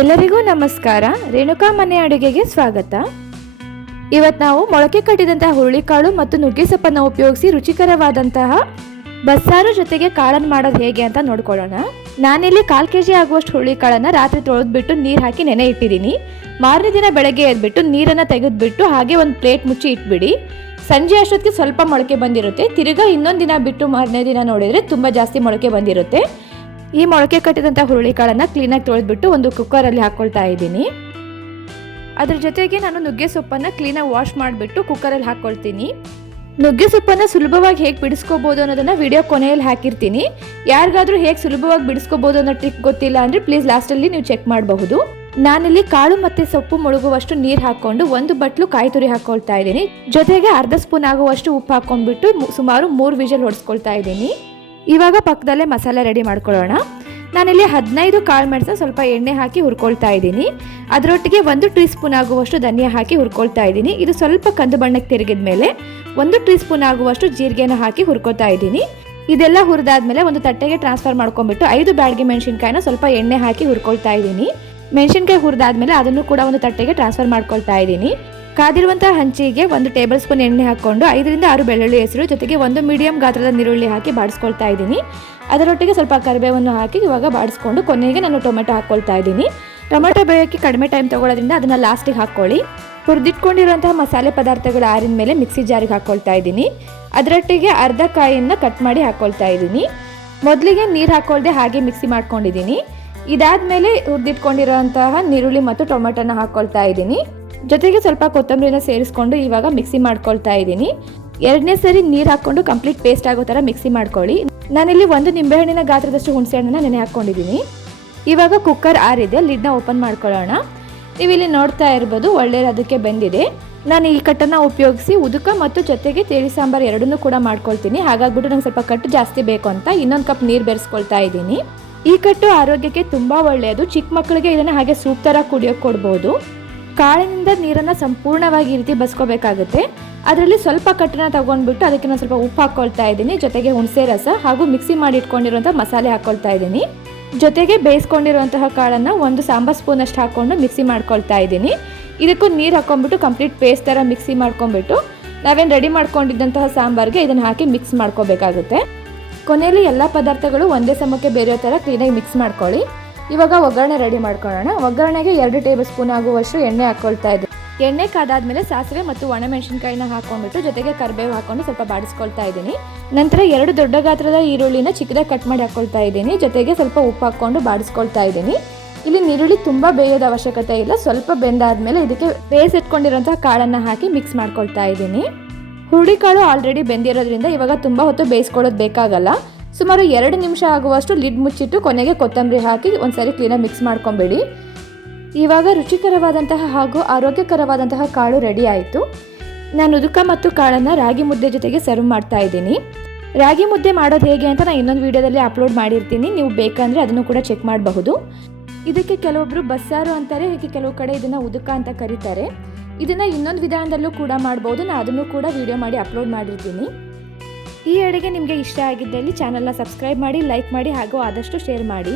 ಎಲ್ಲರಿಗೂ ನಮಸ್ಕಾರ. ರೇಣುಕಾ ಮನೆ ಅಡುಗೆಗೆ ಸ್ವಾಗತ. ಇವತ್ತು ನಾವು ಮೊಳಕೆ ಕಟ್ಟಿದಂತಹ ಹುರುಳಿಕಾಳು ಮತ್ತು ನುಗ್ಗೆ ಸೊಪ್ಪನ್ನು ಉಪಯೋಗಿಸಿ ರುಚಿಕರವಾದಂತಹ ಬಸ್ಸಾರು ಜೊತೆಗೆ ಕಾಳನ್ನು ಮಾಡೋದು ಹೇಗೆ ಅಂತ ನೋಡ್ಕೊಳ್ಳೋಣ. ನಾನಿಲ್ಲಿ 1/4 kg ಆಗುವಷ್ಟು ಹುರುಳಿಕಾಳನ್ನು ರಾತ್ರಿ ತೊಳೆದ್ಬಿಟ್ಟು ನೀರು ಹಾಕಿ ನೆನೆ ಇಟ್ಟಿದ್ದೀನಿ. ಮಾರನೇ ದಿನ ಬೆಳಗ್ಗೆ ಎದ್ಬಿಟ್ಟು ನೀರನ್ನು ತೆಗೆದುಬಿಟ್ಟು ಹಾಗೆ ಒಂದು ಪ್ಲೇಟ್ ಮುಚ್ಚಿ ಇಟ್ಬಿಡಿ. ಸಂಜೆ ಅಷ್ಟೊತ್ತಿಗೆ ಸ್ವಲ್ಪ ಮೊಳಕೆ ಬಂದಿರುತ್ತೆ. ತಿರುಗಾ ಇನ್ನೊಂದು ದಿನ ಬಿಟ್ಟು ಮಾರನೇ ದಿನ ನೋಡಿದರೆ ತುಂಬ ಜಾಸ್ತಿ ಮೊಳಕೆ ಬಂದಿರುತ್ತೆ. ಈ ಮೊಳಕೆ ಕಟ್ಟಿದಂಥ ಹುರುಳಿಕಾಳನ್ನು ಕ್ಲೀನಾಗಿ ತೊಳೆದ್ಬಿಟ್ಟು ಒಂದು ಕುಕ್ಕರಲ್ಲಿ ಹಾಕ್ಕೊಳ್ತಾ ಇದ್ದೀನಿ. ಅದ್ರ ಜೊತೆಗೆ ನಾನು ನುಗ್ಗೆ ಸೊಪ್ಪನ್ನು ಕ್ಲೀನಾಗಿ ವಾಶ್ ಮಾಡಿಬಿಟ್ಟು ಕುಕ್ಕರಲ್ಲಿ ಹಾಕ್ಕೊಳ್ತೀನಿ. ನುಗ್ಗೆ ಸೊಪ್ಪನ್ನು ಸುಲಭವಾಗಿ ಹೇಗೆ ಬಿಡಿಸ್ಕೋಬೋದು ಅನ್ನೋದನ್ನು ವಿಡಿಯೋ ಕೊನೆಯಲ್ಲಿ ಹಾಕಿರ್ತೀನಿ. ಯಾರಿಗಾದರೂ ಹೇಗೆ ಸುಲಭವಾಗಿ ಬಿಡಿಸ್ಕೋಬೋದು ಅನ್ನೋ ಟ್ರಿಕ್ ಗೊತ್ತಿಲ್ಲ ಅಂದರೆ ಪ್ಲೀಸ್ ಲಾಸ್ಟಲ್ಲಿ ನೀವು ಚೆಕ್ ಮಾಡಬಹುದು. ನಾನಿಲ್ಲಿ ಕಾಳು ಮತ್ತು ಸೊಪ್ಪು ಮುಳುಗುವಷ್ಟು ನೀರು ಹಾಕ್ಕೊಂಡು 1 ಬಟ್ಲು ಕಾಯಿ ತುರಿ ಹಾಕ್ಕೊಳ್ತಾ ಇದ್ದೀನಿ. ಜೊತೆಗೆ ಅರ್ಧ ಸ್ಪೂನ್ ಆಗುವಷ್ಟು ಉಪ್ಪು ಹಾಕ್ಕೊಂಡ್ಬಿಟ್ಟು ಸುಮಾರು 3 ವಿಷಲ್ ಹೊಡೆಸ್ಕೊಳ್ತಾ ಇದ್ದೀನಿ. ಇವಾಗ ಪಕ್ಕದಲ್ಲೇ ಮಸಾಲೆ ರೆಡಿ ಮಾಡ್ಕೊಳ್ಳೋಣ. ನಾನಿಲ್ಲಿ 15 ಕಾಳು ಮೆಣಸು ಸ್ವಲ್ಪ ಎಣ್ಣೆ ಹಾಕಿ ಹುರ್ಕೊಳ್ತಾ ಇದ್ದೀನಿ. ಅದರೊಟ್ಟಿಗೆ 1 ಟೀ ಸ್ಪೂನ್ ಆಗುವಷ್ಟು ಧನಿಯಾ ಹಾಕಿ ಹುರ್ಕೊಳ್ತಾ ಇದ್ದೀನಿ. ಇದು ಸ್ವಲ್ಪ ಕಂದು ಬಣ್ಣಕ್ಕೆ ತಿರುಗಿದ ಮೇಲೆ 1 ಟೀ ಸ್ಪೂನ್ ಆಗುವಷ್ಟು ಜೀರಿಗೆನ ಹಾಕಿ ಹುರ್ಕೊಳ್ತಾ ಇದ್ದೀನಿ. ಇದೆಲ್ಲ ಹುರಿದಾದ್ಮೇಲೆ ಒಂದು ತಟ್ಟೆಗೆ ಟ್ರಾನ್ಸ್ಫರ್ ಮಾಡ್ಕೊಂಡ್ಬಿಟ್ಟು 5 ಬ್ಯಾಡಗಿ ಮೆಣಸಿನ್ಕಾಯಿನ ಸ್ವಲ್ಪ ಎಣ್ಣೆ ಹಾಕಿ ಹುರ್ಕೊಳ್ತಾ ಇದ್ದೀನಿ. ಮೆಣಸಿನ್ಕಾಯಿ ಹುರಿದಾದ್ಮೇಲೆ ಅದನ್ನು ಕೂಡ ಒಂದು ತಟ್ಟೆಗೆ ಟ್ರಾನ್ಸ್ಫರ್ ಮಾಡ್ಕೊಳ್ತಾ ಇದ್ದೀನಿ. ಕಾದಿರುವಂತಹ ಹಂಚಿಗೆ 1 ಟೇಬಲ್ ಸ್ಪೂನ್ ಎಣ್ಣೆ ಹಾಕ್ಕೊಂಡು 5 ರಿಂದ 6 ಬೆಳ್ಳುಳ್ಳಿ ಹೆಸರು ಜೊತೆಗೆ 1 ಮೀಡಿಯಂ ಗಾತ್ರದ ನೀರುಳ್ಳಿ ಹಾಕಿ ಬಾಡಿಸ್ಕೊಳ್ತಾ ಇದ್ದೀನಿ. ಅದರೊಟ್ಟಿಗೆ ಸ್ವಲ್ಪ ಕರಿಬೇವನ್ನು ಹಾಕಿ ಇವಾಗ ಬಾಡಿಸ್ಕೊಂಡು ಕೊನೆಗೆ ನಾನು ಟೊಮೆಟೊ ಹಾಕ್ಕೊಳ್ತಾ ಇದ್ದೀನಿ. ಟೊಮೆಟೊ ಬೇಯೋಕ್ಕೆ ಕಡಿಮೆ ಟೈಮ್ ತೊಗೊಳ್ಳೋದ್ರಿಂದ ಅದನ್ನು ಲಾಸ್ಟಿಗೆ ಹಾಕ್ಕೊಳ್ಳಿ. ಹುರಿದಿಟ್ಕೊಂಡಿರುವಂತಹ ಮಸಾಲೆ ಪದಾರ್ಥಗಳು ಆರಿದ ಮೇಲೆ ಮಿಕ್ಸಿ ಜಾರಿಗೆ ಹಾಕ್ಕೊಳ್ತಾ ಇದ್ದೀನಿ. ಅದರೊಟ್ಟಿಗೆ ಅರ್ಧ ಕಾಯಿಯನ್ನು ಕಟ್ ಮಾಡಿ ಹಾಕ್ಕೊಳ್ತಾ ಇದ್ದೀನಿ. ಮೊದಲಿಗೆ ನೀರು ಹಾಕ್ಕೊಳ್ದೆ ಹಾಗೆ ಮಿಕ್ಸಿ ಮಾಡ್ಕೊಂಡಿದ್ದೀನಿ. ಇದಾದಮೇಲೆ ಹುರಿದಿಟ್ಕೊಂಡಿರುವಂತಹ ನೀರುಳ್ಳಿ ಮತ್ತು ಟೊಮೆಟೊನ ಹಾಕ್ಕೊಳ್ತಾ ಇದ್ದೀನಿ. ಜೊತೆಗೆ ಸ್ವಲ್ಪ ಕೊತ್ತಂಬರಿನ ಸೇರಿಸ್ಕೊಂಡು ಇವಾಗ ಮಿಕ್ಸಿ ಮಾಡ್ಕೊಳ್ತಾ ಇದ್ದೀನಿ. 2ನೇ ಸರಿ ನೀರು ಹಾಕ್ಕೊಂಡು ಕಂಪ್ಲೀಟ್ ಪೇಸ್ಟ್ ಆಗೋ ಥರ ಮಿಕ್ಸಿ ಮಾಡ್ಕೊಳ್ಳಿ. ನಾನಿಲ್ಲಿ 1 ನಿಂಬೆಹಣ್ಣಿನ ಗಾತ್ರದಷ್ಟು ಹುಣಸೆ ಹಣ್ಣನ್ನು ನೆನೆ ಹಾಕ್ಕೊಂಡಿದ್ದೀನಿ. ಇವಾಗ ಕುಕ್ಕರ್ ಆರಿದೆ, ಲಿಡ್ನ ಓಪನ್ ಮಾಡ್ಕೊಳ್ಳೋಣ. ನೀವಿಲ್ಲಿ ನೋಡ್ತಾ ಇರ್ಬೋದು ಒಳ್ಳೆ ಅದಕ್ಕೆ ಬೆಂದಿದೆ. ನಾನು ಈ ಕಟ್ಟನ್ನು ಉಪಯೋಗಿಸಿ ಉದುಕ ಮತ್ತು ಜೊತೆಗೆ ತಿಳಿ ಸಾಂಬಾರು ಎರಡನ್ನೂ ಕೂಡ ಮಾಡ್ಕೊಳ್ತೀನಿ. ಹಾಗಾಗ್ಬಿಟ್ಟು ನಂಗೆ ಸ್ವಲ್ಪ ಕಟ್ಟು ಜಾಸ್ತಿ ಬೇಕು ಅಂತ 1 ಕಪ್ ನೀರು ಬೆರೆಸ್ಕೊಳ್ತಾ ಇದ್ದೀನಿ. ಈ ಕಟ್ಟು ಆರೋಗ್ಯಕ್ಕೆ ತುಂಬ ಒಳ್ಳೆಯದು. ಚಿಕ್ಕ ಮಕ್ಕಳಿಗೆ ಇದನ್ನು ಹಾಗೆ ಸೂಪ್ ಥರ ಕುಡಿಯೋಕೆ ಕೊಡ್ಬೋದು. ಕಾಳಿನಿಂದ ನೀರನ್ನು ಸಂಪೂರ್ಣವಾಗಿ ಈ ರೀತಿ ಬಸ್ಕೋಬೇಕಾಗುತ್ತೆ. ಅದರಲ್ಲಿ ಸ್ವಲ್ಪ ಕಟ್ಟನ್ನ ತಗೊಂಡ್ಬಿಟ್ಟು ಅದಕ್ಕೆ ನಾನು ಸ್ವಲ್ಪ ಉಪ್ಪು ಹಾಕ್ಕೊಳ್ತಾ ಇದ್ದೀನಿ. ಜೊತೆಗೆ ಹುಣಸೆ ರಸ ಹಾಗೂ ಮಿಕ್ಸಿ ಮಾಡಿ ಇಟ್ಕೊಂಡಿರುವಂಥ ಮಸಾಲೆ ಹಾಕ್ಕೊಳ್ತಾ ಇದ್ದೀನಿ. ಜೊತೆಗೆ ಬೇಯಿಸ್ಕೊಂಡಿರುವಂತಹ ಕಾಳನ್ನು 1 ಸಾಂಬಾರ್ ಸ್ಪೂನ್ ಅಷ್ಟು ಹಾಕ್ಕೊಂಡು ಮಿಕ್ಸಿ ಮಾಡ್ಕೊಳ್ತಾ ಇದ್ದೀನಿ. ಇದಕ್ಕೂ ನೀರು ಹಾಕ್ಕೊಂಡ್ಬಿಟ್ಟು ಕಂಪ್ಲೀಟ್ ಪೇಸ್ಟ್ ಥರ ಮಿಕ್ಸಿ ಮಾಡ್ಕೊಂಡ್ಬಿಟ್ಟು ನಾವೇನು ರೆಡಿ ಮಾಡ್ಕೊಂಡಿದ್ದಂತಹ ಸಾಂಬಾರಿಗೆ ಇದನ್ನು ಹಾಕಿ ಮಿಕ್ಸ್ ಮಾಡ್ಕೋಬೇಕಾಗುತ್ತೆ. ಕೊನೆಯಲ್ಲಿ ಎಲ್ಲ ಪದಾರ್ಥಗಳು ಒಂದೇ ಸಮಕ್ಕೆ ಬೇರೆಯೋ ಥರ ಕ್ಲೀನಾಗಿ ಮಿಕ್ಸ್ ಮಾಡ್ಕೊಳ್ಳಿ. ಇವಾಗ ಒಗ್ಗರಣೆ ರೆಡಿ ಮಾಡ್ಕೊಳ್ಳೋಣ. ಒಗ್ಗರಣೆಗೆ 2 ಟೇಬಲ್ ಸ್ಪೂನ್ ಆಗುವಷ್ಟು ಎಣ್ಣೆ ಹಾಕ್ಕೊಳ್ತಾ ಇದ್ದೀನಿ. ಎಣ್ಣೆ ಕಾದಾದ್ಮೇಲೆ ಸಾಸಿವೆ ಮತ್ತು ಒಣಮೆಣಸಿನ್ಕಾಯಿನ ಹಾಕ್ಕೊಂಡ್ಬಿಟ್ಟು ಜೊತೆಗೆ ಕರಿಬೇವು ಹಾಕ್ಕೊಂಡು ಸ್ವಲ್ಪ ಬಾಡಿಸ್ಕೊಳ್ತಾ ಇದ್ದೀನಿ. ನಂತರ 2 ದೊಡ್ಡ ಗಾತ್ರದ ಈರುಳ್ಳಿನ ಚಿಕ್ಕದಾಗಿ ಕಟ್ ಮಾಡಿ ಹಾಕ್ಕೊಳ್ತಾ ಇದ್ದೀನಿ. ಜೊತೆಗೆ ಸ್ವಲ್ಪ ಉಪ್ಪು ಹಾಕ್ಕೊಂಡು ಬಾಡಿಸ್ಕೊಳ್ತಾ ಇದ್ದೀನಿ. ಇಲ್ಲಿ ನೀರುಳ್ಳಿ ತುಂಬ ಬೇಯೋದ ಅವಶ್ಯಕತೆ ಇಲ್ಲ. ಸ್ವಲ್ಪ ಬೆಂದಾದ್ಮೇಲೆ ಇದಕ್ಕೆ ಬೇಯಿಸಿಟ್ಕೊಂಡಿರೋಂಥ ಕಾಳನ್ನು ಹಾಕಿ ಮಿಕ್ಸ್ ಮಾಡ್ಕೊಳ್ತಾ ಇದ್ದೀನಿ. ಹುರುಳಿಕಾಳು ಆಲ್ರೆಡಿ ಬೆಂದಿರೋದ್ರಿಂದ ಇವಾಗ ತುಂಬ ಹೊತ್ತು ಬೇಯಿಸ್ಕೊಳ್ಳೋದು ಬೇಕಾಗಲ್ಲ. ಸುಮಾರು 2 ನಿಮಿಷ ಆಗುವಷ್ಟು ಲಿಡ್ ಮುಚ್ಚಿಟ್ಟು ಕೊನೆಗೆ ಕೊತ್ತಂಬರಿ ಹಾಕಿ ಒಂದ್ಸರಿ ಕ್ಲೀನಾಗಿ ಮಿಕ್ಸ್ ಮಾಡ್ಕೊಂಬೇಡಿ. ಇವಾಗ ರುಚಿಕರವಾದಂತಹ ಹಾಗೂ ಆರೋಗ್ಯಕರವಾದಂತಹ ಕಾಳು ರೆಡಿ ಆಯಿತು. ನಾನು ಉದುಕ ಮತ್ತು ಕಾಳನ್ನು ರಾಗಿ ಮುದ್ದೆ ಜೊತೆಗೆ ಸರ್ವ್ ಮಾಡ್ತಾ ಇದ್ದೀನಿ. ರಾಗಿ ಮುದ್ದೆ ಮಾಡೋದು ಹೇಗೆ ಅಂತ ನಾನು ಇನ್ನೊಂದು ವಿಡಿಯೋದಲ್ಲಿ ಅಪ್ಲೋಡ್ ಮಾಡಿರ್ತೀನಿ. ನೀವು ಬೇಕಂದರೆ ಅದನ್ನು ಕೂಡ ಚೆಕ್ ಮಾಡಬಹುದು. ಇದಕ್ಕೆ ಕೆಲವೊಬ್ಬರು ಬಸ್ಸಾರು ಅಂತಾರೆ, ಹೀಗೆ ಕೆಲವು ಕಡೆ ಇದನ್ನು ಉದುಕ ಅಂತ ಕರೀತಾರೆ. ಇದನ್ನು ಇನ್ನೊಂದು ವಿಧಾನದಲ್ಲೂ ಕೂಡ ಮಾಡ್ಬೋದು. ನಾನು ಅದನ್ನು ಕೂಡ ವಿಡಿಯೋ ಮಾಡಿ ಅಪ್ಲೋಡ್ ಮಾಡಿರ್ತೀನಿ. ಈ ಅಡುಗೆ ನಿಮಗೆ ಇಷ್ಟ ಆಗಿದ್ದಲ್ಲಿ ಚಾನಲ್ನ ಸಬ್ಸ್ಕ್ರೈಬ್ ಮಾಡಿ, ಲೈಕ್ ಮಾಡಿ ಹಾಗೂ ಆದಷ್ಟು ಶೇರ್ ಮಾಡಿ.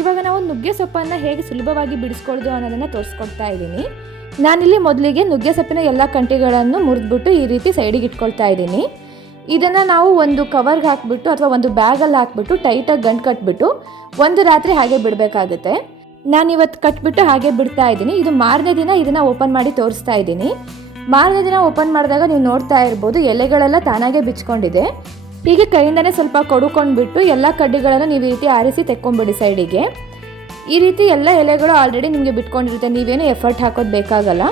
ಇವಾಗ ನಾವು ನುಗ್ಗೆ ಸೊಪ್ಪನ್ನು ಹೇಗೆ ಸುಲಭವಾಗಿ ಬಿಡಿಸ್ಕೊಳ್ಳೋದು ಅನ್ನೋದನ್ನು ತೋರಿಸ್ಕೊಡ್ತಾ ಇದ್ದೀನಿ. ನಾನಿಲ್ಲಿ ಮೊದಲಿಗೆ ನುಗ್ಗೆ ಸೊಪ್ಪಿನ ಎಲ್ಲ ಕಂಟಿಗಳನ್ನು ಮುರಿದ್ಬಿಟ್ಟು ಈ ರೀತಿ ಸೈಡಿಗೆ ಇಟ್ಕೊಳ್ತಾ ಇದ್ದೀನಿ. ಇದನ್ನು ನಾವು ಒಂದು ಕವರ್ಗೆ ಹಾಕ್ಬಿಟ್ಟು ಅಥವಾ ಒಂದು ಬ್ಯಾಗಲ್ಲಿ ಹಾಕ್ಬಿಟ್ಟು ಟೈಟಾಗಿ ಗಂಟು ಕಟ್ಬಿಟ್ಟು 1 ರಾತ್ರಿ ಹಾಗೆ ಬಿಡಬೇಕಾಗುತ್ತೆ. ನಾನಿವತ್ತು ಕಟ್ಬಿಟ್ಟು ಹಾಗೆ ಬಿಡ್ತಾ ಇದ್ದೀನಿ. ಇದು ಮಾರನೇ ದಿನ ಇದನ್ನು ಓಪನ್ ಮಾಡಿ ತೋರಿಸ್ತಾ ಇದ್ದೀನಿ. ಮಾರನೇ ದಿನ ಓಪನ್ ಮಾಡಿದಾಗ ನೀವು ನೋಡ್ತಾ ಇರ್ಬೋದು ಎಲೆಗಳೆಲ್ಲ ತಾನಾಗೆ ಬಿಚ್ಕೊಂಡಿದೆ. ಹೀಗೆ ಕೈಯಿಂದನೇ ಸ್ವಲ್ಪ ಕೊಡುಕೊಂಡ್ಬಿಟ್ಟು ಎಲ್ಲ ಕಡ್ಡಿಗಳನ್ನು ನೀವು ಈ ರೀತಿ ಆರಿಸಿ ತೆಕ್ಕೊಂಬಿಡಿ ಸೈಡಿಗೆ. ಈ ರೀತಿ ಎಲ್ಲ ಎಲೆಗಳು ಆಲ್ರೆಡಿ ನಿಮಗೆ ಬಿಟ್ಕೊಂಡಿರುತ್ತೆ, ನೀವೇನು ಎಫರ್ಟ್ ಹಾಕೋದು ಬೇಕಾಗಲ್ಲ.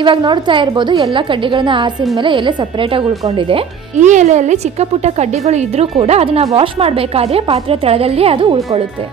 ಇವಾಗ ನೋಡ್ತಾ ಇರ್ಬೋದು ಎಲ್ಲ ಕಡ್ಡಿಗಳನ್ನ ಆರಿಸಿದ ಮೇಲೆ ಎಲೆ ಸಪ್ರೇಟಾಗಿ ಉಳ್ಕೊಂಡಿದೆ. ಈ ಎಲೆಯಲ್ಲಿ ಚಿಕ್ಕ ಪುಟ್ಟ ಕಡ್ಡಿಗಳು ಇದ್ರೂ ಕೂಡ ಅದನ್ನು ವಾಶ್ ಮಾಡಬೇಕಾದ್ರೆ ಪಾತ್ರೆ ತಳದಲ್ಲಿ ಅದು ಉಳ್ಕೊಳ್ಳುತ್ತೆ.